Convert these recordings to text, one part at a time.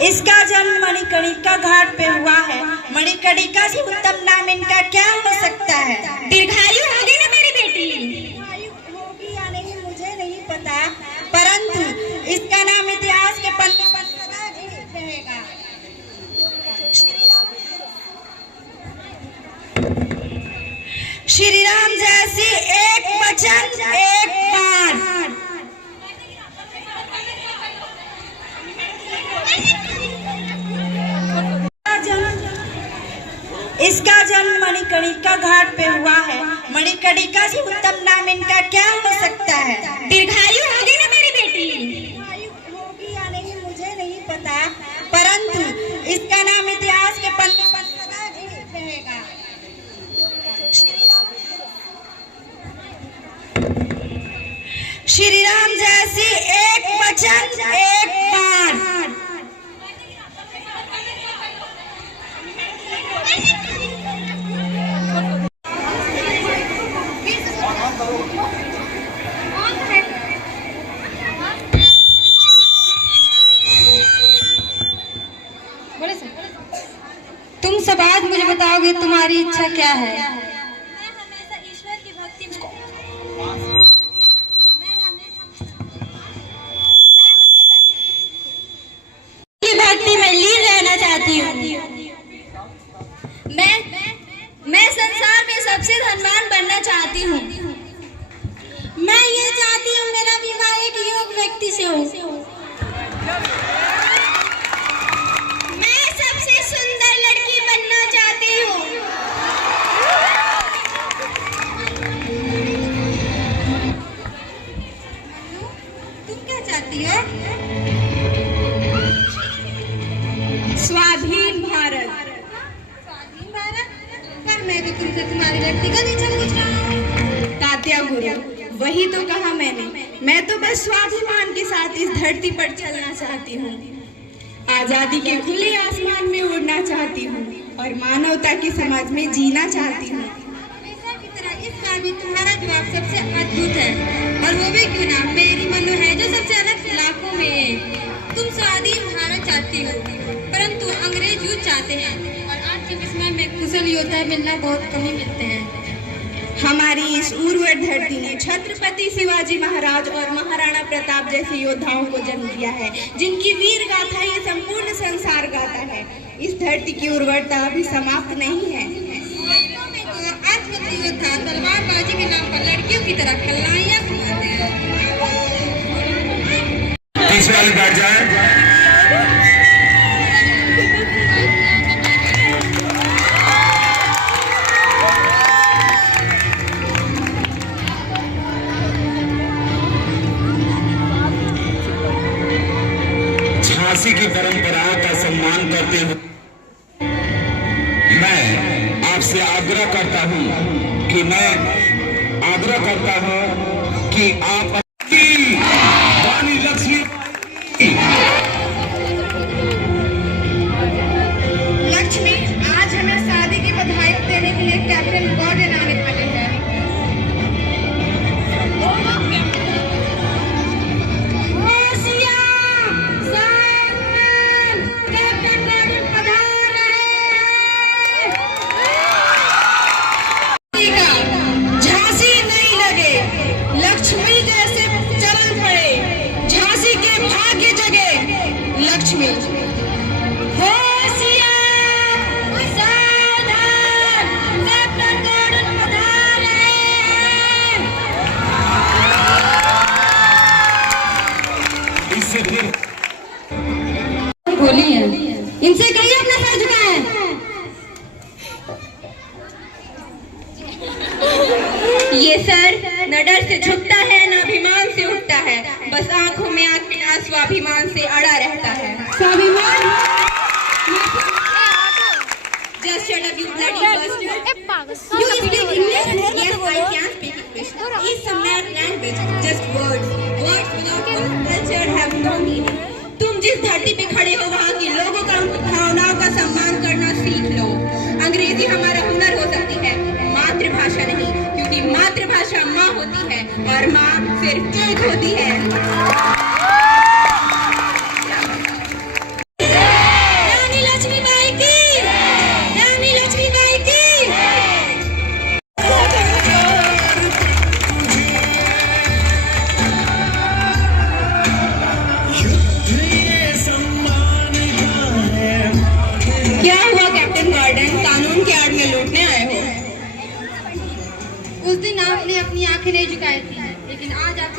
इसका जन्म मणिकर्णिका घाट पे हुआ है। मणिकर्णिका से उत्तम नाम इनका क्या हो सकता है? दीर्घायु होगी ना मेरी बेटी? दीर्घायु होगी या नहीं मुझे नहीं पता, परंतु इसका नाम इतिहास के पन्नों पर सदा जीवित रहेगा। श्री राम जैसी एक वचन एक बार। इसका जन्म मणिकर्णिका घाट पे हुआ है। मणिकर्णिका से उत्तम नाम इनका क्या हो सकता है? दीर्घायु होगी ना मेरी बेटी? दीर्घायु होगी या नहीं मुझे नहीं पता, परंतु इसका नाम इतिहास के पन्नों पर सदा जीवित रहेगा। श्री राम जैसी एक वचन एक बार। तुम सब आज मुझे बताओगे तुम्हारी इच्छा क्या है? मैं हमेशा ईश्वर की भक्ति में लीन रहना चाहती हूँ। मैं संसार में सबसे धनवान बनना चाहती हूँ। मैं ये चाहती हूँ मेरा विवाह एक योग्य व्यक्ति से हो। मैं सबसे सुंदर लड़की बनना चाहती हूँ। तुम क्या चाहती हो? स्वाधीन भारत। स्वाधीन भारत? पर मैं तो तुमसे तुम्हारी व्यक्तिगत इच्छा पूछ रहा हूँ। तात्या गुरु, वही तो कहा मैंने। मैं तो बस स्वाभिमान के साथ इस धरती पर चलना चाहती हूँ। आजादी के खुले आसमान में उड़ना चाहती हूँ और मानवता के समाज में जीना चाहती हूँ। हमेशा की तरह इस बार भी तुम्हारा जवाब सबसे अद्भुत है, और वो भी क्यों ना मेरी मनु है जो सबसे अलग इलाकों में है। तुम स्वाधीन भारत चाहती हो, परंतु अंग्रेज युद्ध चाहते हैं, और आज के समय में कुशल योद्धा मिलना बहुत कम ही मिलते हैं। हमारी इस उर्वर धरती ने छत्रपति शिवाजी महाराज और महाराणा प्रताप जैसे योद्धाओं को जन्म दिया है, जिनकी वीर गाथा ये संपूर्ण संसार गाता है। इस धरती की उर्वरता अभी समाप्त नहीं है। आज के योद्धा तलवारबाजी के नाम पर लड़कियों की तरह कलाइयां घुमाते हैं। बैठ जाए। झांसी की परंपरा का सम्मान करते हुए मैं आपसे आग्रह करता हूं कि आप रानी लक्ष्मी आज हमें शादी की बधाई देने के लिए कैप्टन गॉर्डन आने वाले हैं। झांसी नहीं लगे, लक्ष्मी जैसे चल पड़े, झांसी के भाग्य जगे लक्ष्मी। बोलिए, इनसे कहिए अपना सर झुकाएं। ये सर न डर से झुकता है न अभिमान से उठता है, बस आंखों में आंख मिला स्वाभिमान से अड़ा रहता है। स्वाभिमान? Just shut up, you bloody bastard. You speak English? Yes, I can speak English. It's a mad language. Just words. Words without culture have no meaning. तुम जिस धरती पे खड़े हो वहाँ के लोगों का भावनाओं का सम्मान करना सीख लो। अंग्रेजी हमारा हुनर हो सकती है, मातृभाषा नहीं, क्योंकि मातृभाषा माँ होती है और माँ सिर्फ एक होती है।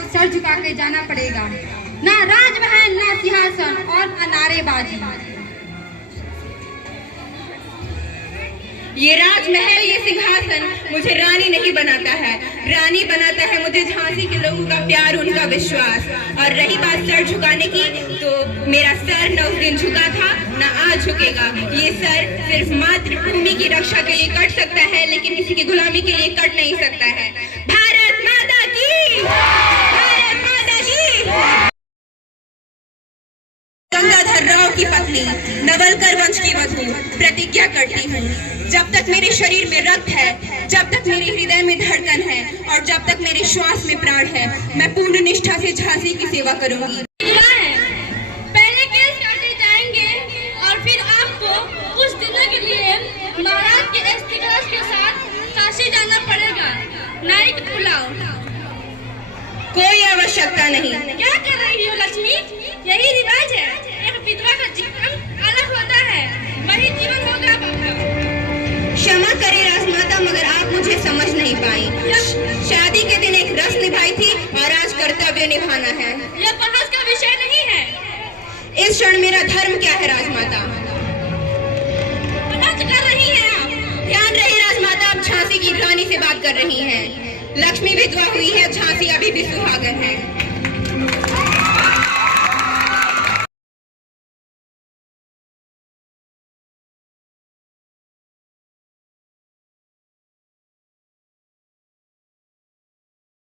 सर झुका के जाना पड़ेगा। ना राजमहल, ना सिंहासन और ना नारेबाजी। ये राजमहल, ये सिंहासन मुझे रानी नहीं बनाता है। रानी बनाता है मुझे झांसी के लोगों का प्यार, उनका विश्वास। और रही बात सर झुकाने की, तो मेरा सर न उस दिन झुका था, न आज झुकेगा। ये सर सिर्फ मातृभूमि की रक्षा के लिए कट सकता है, लेकिन किसी की गुलामी के लिए कट नहीं सकता है। भारत माता की, भारत माता की। गंगाधर राव की पत्नी, नवलकर वंश की वधू, प्रतिज्ञा करती हूँ, जब तक मेरे शरीर में रक्त है, जब तक मेरे हृदय में धड़कन है और जब तक मेरे श्वास में प्राण है, मैं पूर्ण निष्ठा से झांसी की सेवा करूंगी। पहले केस काटे जाएंगे और फिर आपको कुछ दिनों के लिए महाराज के एसटी क्लास के साथ काशी जाना पड़ेगा। नाइट पुलाव। कोई आवश्यकता नहीं। क्या कर रही हो लक्ष्मी? यही रिवाज है। एक विधवा का जीवन अलग होता है, वही जीवन होगा आपका। क्षमा करें राजमाता, मगर आप मुझे समझ नहीं पाई। शादी के दिन एक रस्म निभाई थी और आज कर्तव्य निभाना है। यह बहस का विषय नहीं है। इस क्षण मेरा धर्म क्या है राजमाता? नाच कर रही हैं आप। ध्यान रहे राजमाता, आप झांसी की रानी से बात कर रही हैं। लक्ष्मी विधवा हुई है, झांसी अभी भी सुहागन है।